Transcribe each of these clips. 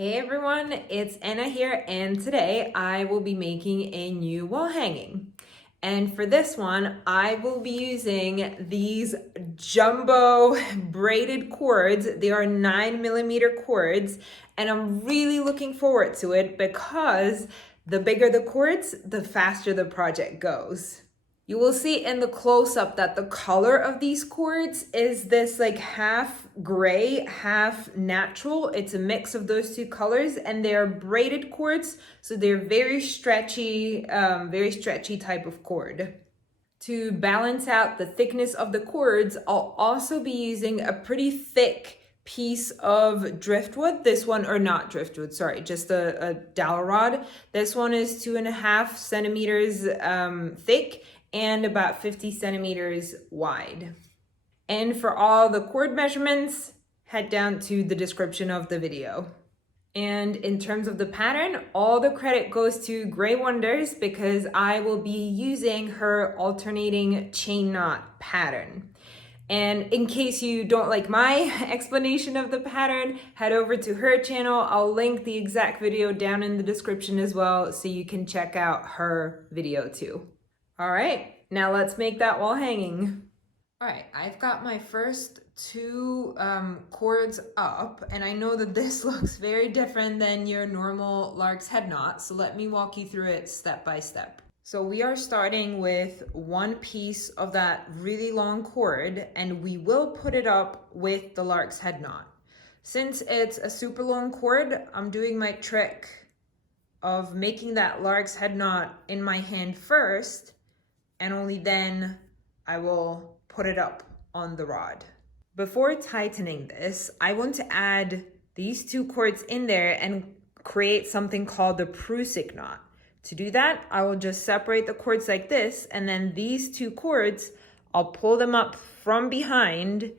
Hey everyone, it's Anna here, and today I will be making a new wall hanging. And for this one, I will be using these jumbo braided cords. They are 9mm cords, and I'm really looking forward to it because the bigger the cords, the faster the project goes. You will see in the close-up that the color of these cords is this like half gray, half natural. It's a mix of those two colors, and they are braided cords, so they're very stretchy type of cord. To balance out the thickness of the cords, I'll also be using a pretty thick piece of driftwood. This one, or not driftwood, sorry, just a dowel rod. This one is 2.5 centimeters thick and about 50 centimeters wide. And for all the cord measurements, head down to the description of the video. And in terms of the pattern, all the credit goes to Grey Wonders because I will be using her alternating chain knot pattern. And in case you don't like my explanation of the pattern, head over to her channel. I'll link the exact video down in the description as well, so you can check out her video too. All right, now let's make that wall hanging. All right, I've got my first two cords up, and I know that this looks very different than your normal lark's head knot, so let me walk you through it step by step. So we are starting with one piece of that really long cord, and we will put it up with the lark's head knot. Since it's a super long cord, I'm doing my trick of making that lark's head knot in my hand first, and only then I will put it up on the rod. Before tightening this, I want to add these two cords in there and create something called the Prusik knot. To do that, I will just separate the cords like this, and then these two cords, I'll pull them up from behind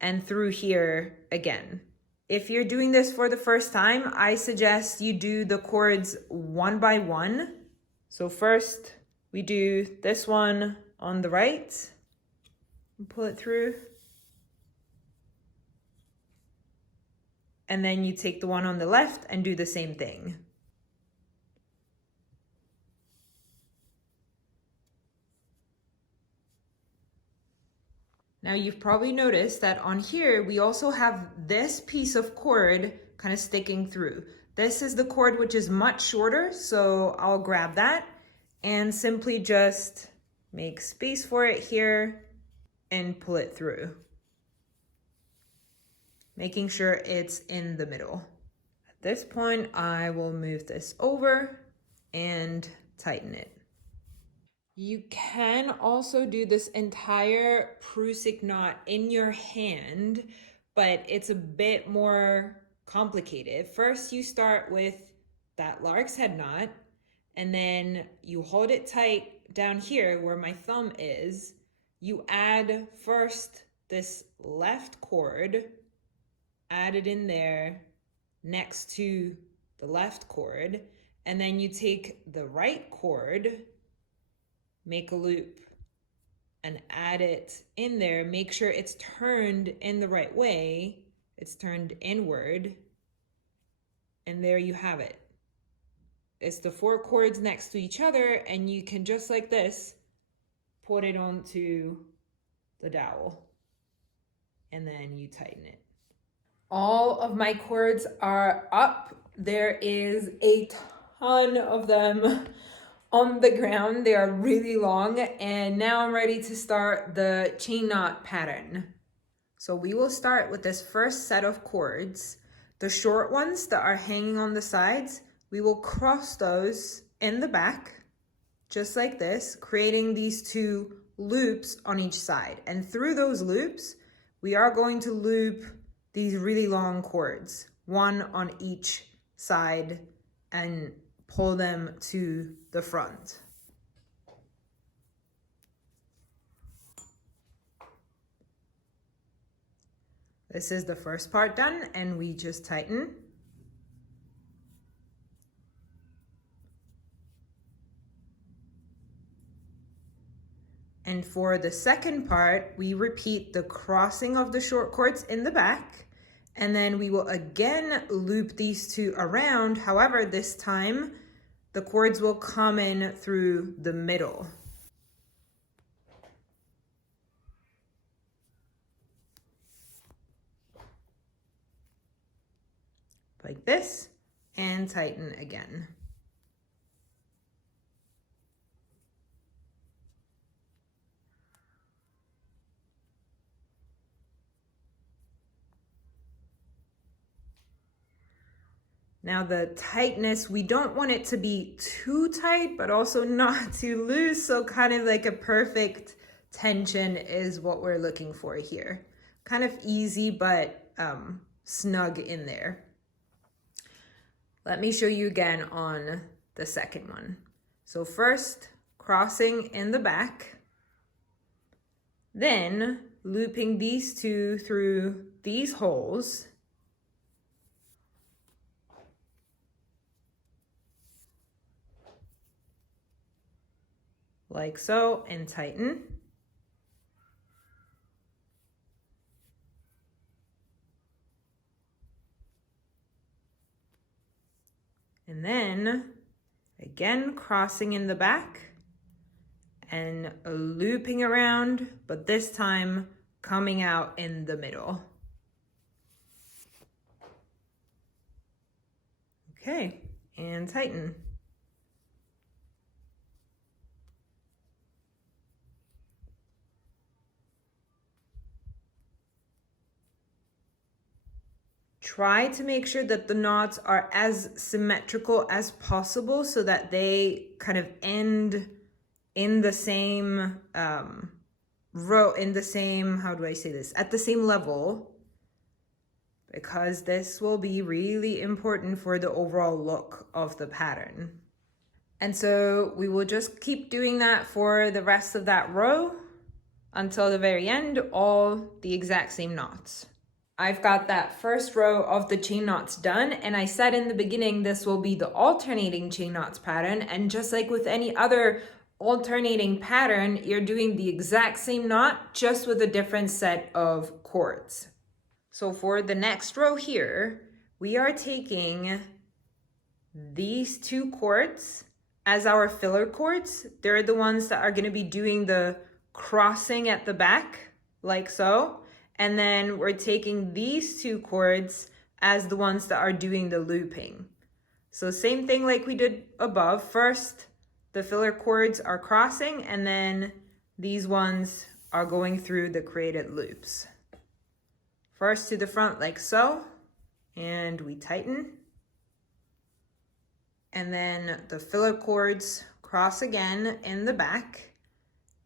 and through here again. If you're doing this for the first time, I suggest you do the cords one by one. So first, we do this one on the right and pull it through. And then you take the one on the left and do the same thing. Now you've probably noticed that on here, we also have this piece of cord kind of sticking through. This is the cord which is much shorter, so I'll grab that and simply just make space for it here and pull it through, making sure it's in the middle. At this point, I will move this over and tighten it. You can also do this entire Prusik knot in your hand, but it's a bit more complicated. First, you start with that lark's head knot, and then you hold it tight down here where my thumb is. You add first this left cord, add it in there next to the left cord, and then you take the right cord, make a loop, and add it in there. Make sure it's turned in the right way. It's turned inward, and there you have it. It's the 4 cords next to each other, and you can just like this put it onto the dowel, and then you tighten it. All of my cords are up. There is a ton of them on the ground. They are really long, and now I'm ready to start the chain knot pattern. So we will start with this first set of cords. The short ones that are hanging on the sides, we will cross those in the back, just like this, creating these 2 loops on each side. And through those loops, we are going to loop these really long cords, one on each side, and pull them to the front. This is the first part done, and we just tighten. And for the second part, we repeat the crossing of the short cords in the back, And then we will again loop these two around. However, this time the cords will come in through the middle. Like this, and tighten again. Now the tightness, we don't want it to be too tight, but also not too loose. So kind of like a perfect tension is what we're looking for here. Kind of easy, but snug in there. Let me show you again on the second one. So first, crossing in the back, then looping these two through these holes, like so, and tighten. And then again, crossing in the back and looping around, but this time coming out in the middle. Okay, and tighten. Try to make sure that the knots are as symmetrical as possible so that they kind of end in the same row, in the same, how do I say this? At the same level, because this will be really important for the overall look of the pattern. And so we will just keep doing that for the rest of that row until the very end, all the exact same knots. I've got that first row of the chain knots done, and I said in the beginning this will be the alternating chain knots pattern, and just like with any other alternating pattern, you're doing the exact same knot just with a different set of cords. So for the next row here, we are taking these two cords as our filler cords. They're the ones that are going to be doing the crossing at the back, like so. And then we're taking these two cords as the ones that are doing the looping. So same thing like we did above. First, the filler cords are crossing, and then these ones are going through the created loops. First to the front like so, and we tighten. And then the filler cords cross again in the back,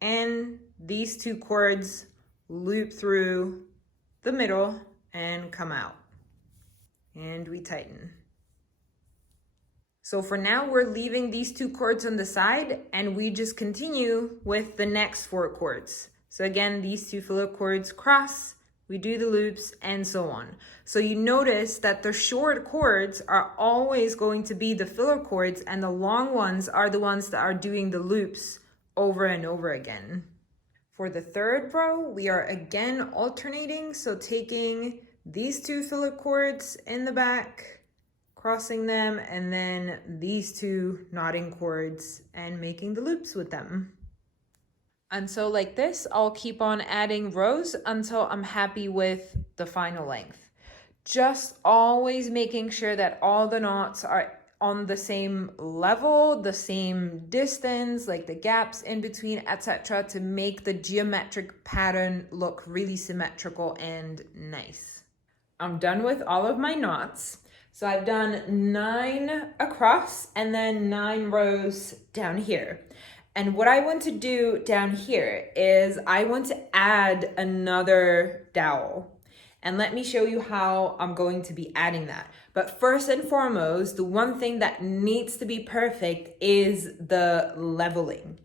and these two cords loop through the middle and come out, and we tighten. So for now, we're leaving these two cords on the side, and we just continue with the next four cords. So again, these two filler cords cross, we do the loops, and so on. So you notice that the short cords are always going to be the filler cords, and the long ones are the ones that are doing the loops over and over again. For the third row, we are again alternating, so taking these two filler cords in the back, crossing them, and then these two knotting cords and making the loops with them. And so like this, I'll keep on adding rows until I'm happy with the final length. Just always making sure that all the knots are on the same level, the same distance, like the gaps in between, etc., to make the geometric pattern look really symmetrical and nice. I'm done with all of my knots. So I've done 9 across and then 9 rows down here. And what I want to do down here is I want to add another dowel. And let me show you how I'm going to be adding that. But first and foremost, the one thing that needs to be perfect is the leveling.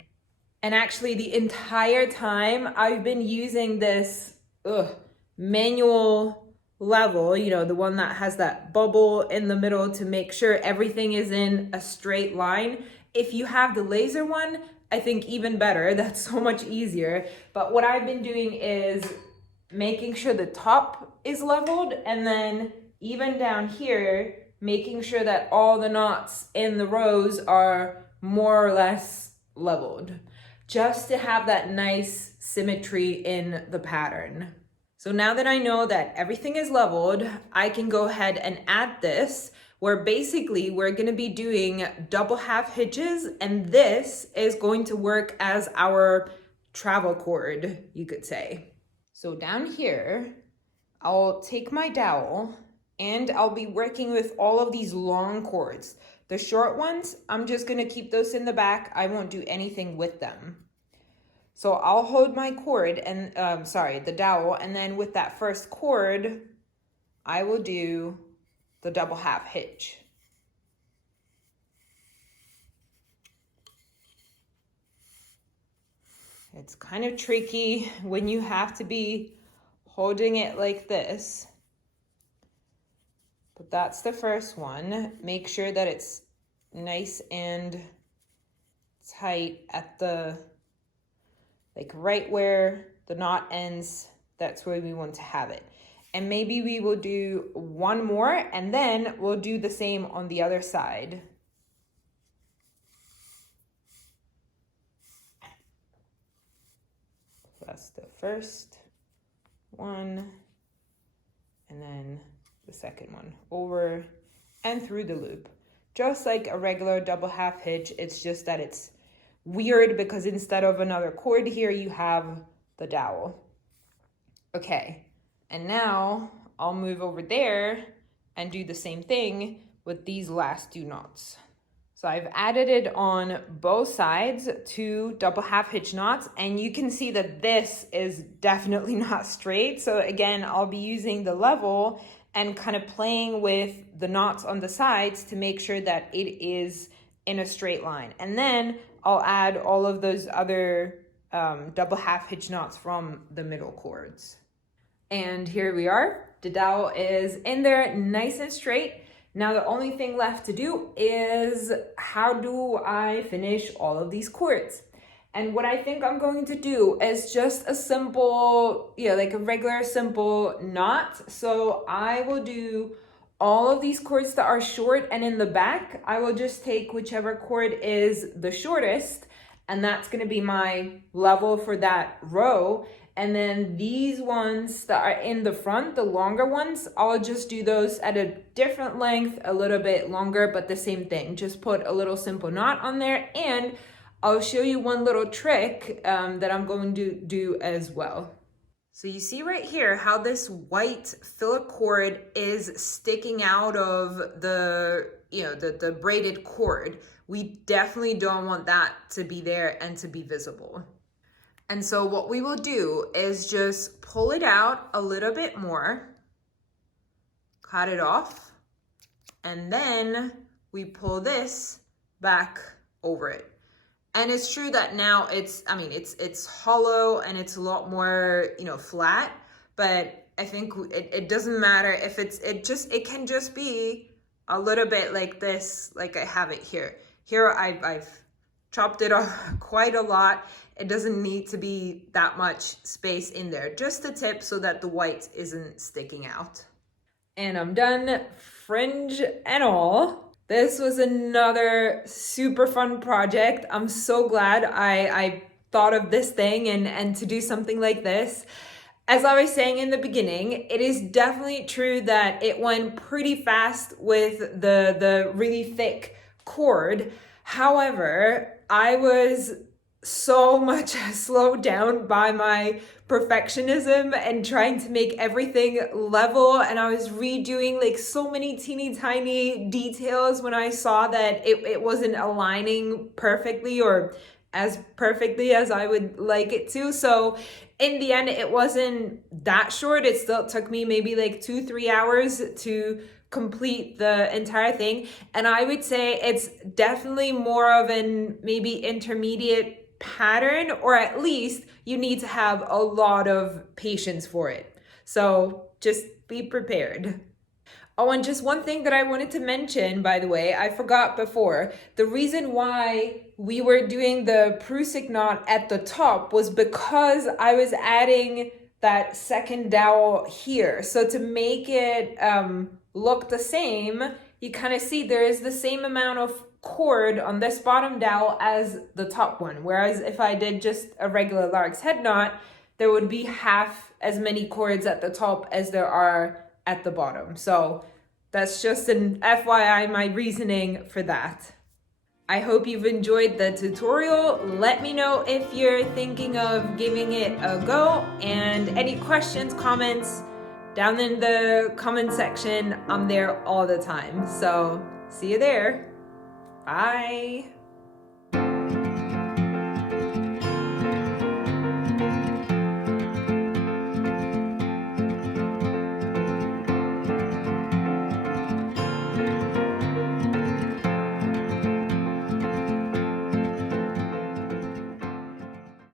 And actually the entire time I've been using this manual level, you know, the one that has that bubble in the middle to make sure everything is in a straight line. If you have the laser one, I think even better, that's so much easier. But what I've been doing is making sure the top is leveled, and then even down here, making sure that all the knots in the rows are more or less leveled, just to have that nice symmetry in the pattern. So now that I know that everything is leveled, I can go ahead and add this, where basically we're gonna be doing double half hitches, and this is going to work as our travel cord, you could say. So down here, I'll take my dowel and I'll be working with all of these long cords. The short ones, I'm just gonna keep those in the back. I won't do anything with them. So I'll hold my cord and, the dowel, and then with that first cord, I will do the double half hitch. It's kind of tricky when you have to be holding it like this, but that's the first one. Make sure that it's nice and tight at the, like right where the knot ends. That's where we want to have it. And maybe we will do one more and then we'll do the same on the other side. That's the first one, and then the second one over and through the loop. Just like a regular double half hitch, it's just that it's weird because instead of another cord here, you have the dowel. Okay, and now I'll move over there and do the same thing with these last two knots. So I've added it on both sides, 2 double half hitch knots, and you can see that this is definitely not straight. So again, I'll be using the level and kind of playing with the knots on the sides to make sure that it is in a straight line. And then I'll add all of those other double half hitch knots from the middle cords. And here we are. The dowel is in there nice and straight. Now the only thing left to do is, how do I finish all of these cords? And what I think I'm going to do is just a simple, like a regular simple knot. So I will do all of these cords that are short, and in the back, I will just take whichever cord is the shortest, and that's gonna be my level for that row. And then these ones that are in the front, the longer ones, I'll just do those at a different length, a little bit longer, but the same thing. Just put a little simple knot on there, and I'll show you one little trick that I'm going to do as well. So you see right here how this white filler cord is sticking out of the, the braided cord. We definitely don't want that to be there and to be visible. And so what we will do is just pull it out a little bit more, cut it off, and then we pull this back over it. And it's true that now it's hollow and it's a lot more, flat, but I think it doesn't matter if it can just be a little bit like this, like I have it here. Here I've chopped it off quite a lot. It doesn't need to be that much space in there, just the tip so that the white isn't sticking out. And I'm done, fringe and all. This was another super fun project. I'm so glad I thought of this thing and to do something like this. As I was saying in the beginning, it is definitely true that it went pretty fast with the really thick cord. However, I was so much slowed down by my perfectionism and trying to make everything level, and I was redoing like so many teeny tiny details when I saw that it wasn't aligning perfectly or as perfectly as I would like it to. So in the end, it wasn't that short. It still took me maybe like 2-3 hours to complete the entire thing, and I would say it's definitely more of an maybe intermediate pattern, or at least you need to have a lot of patience for it. So just be prepared. Oh, and just one thing that I wanted to mention, by the way, I forgot before. The reason why we were doing the Prusik knot at the top was because I was adding that second dowel here. So to make it look the same, you kind of see there is the same amount of cord on this bottom dowel as the top one. Whereas if I did just a regular lark's head knot, there would be half as many cords at the top as there are at the bottom. So that's just an FYI, my reasoning for that. I hope you've enjoyed the tutorial. Let me know if you're thinking of giving it a go, and any questions, comments, down in the comment section. I'm there all the time. So see you there. Bye.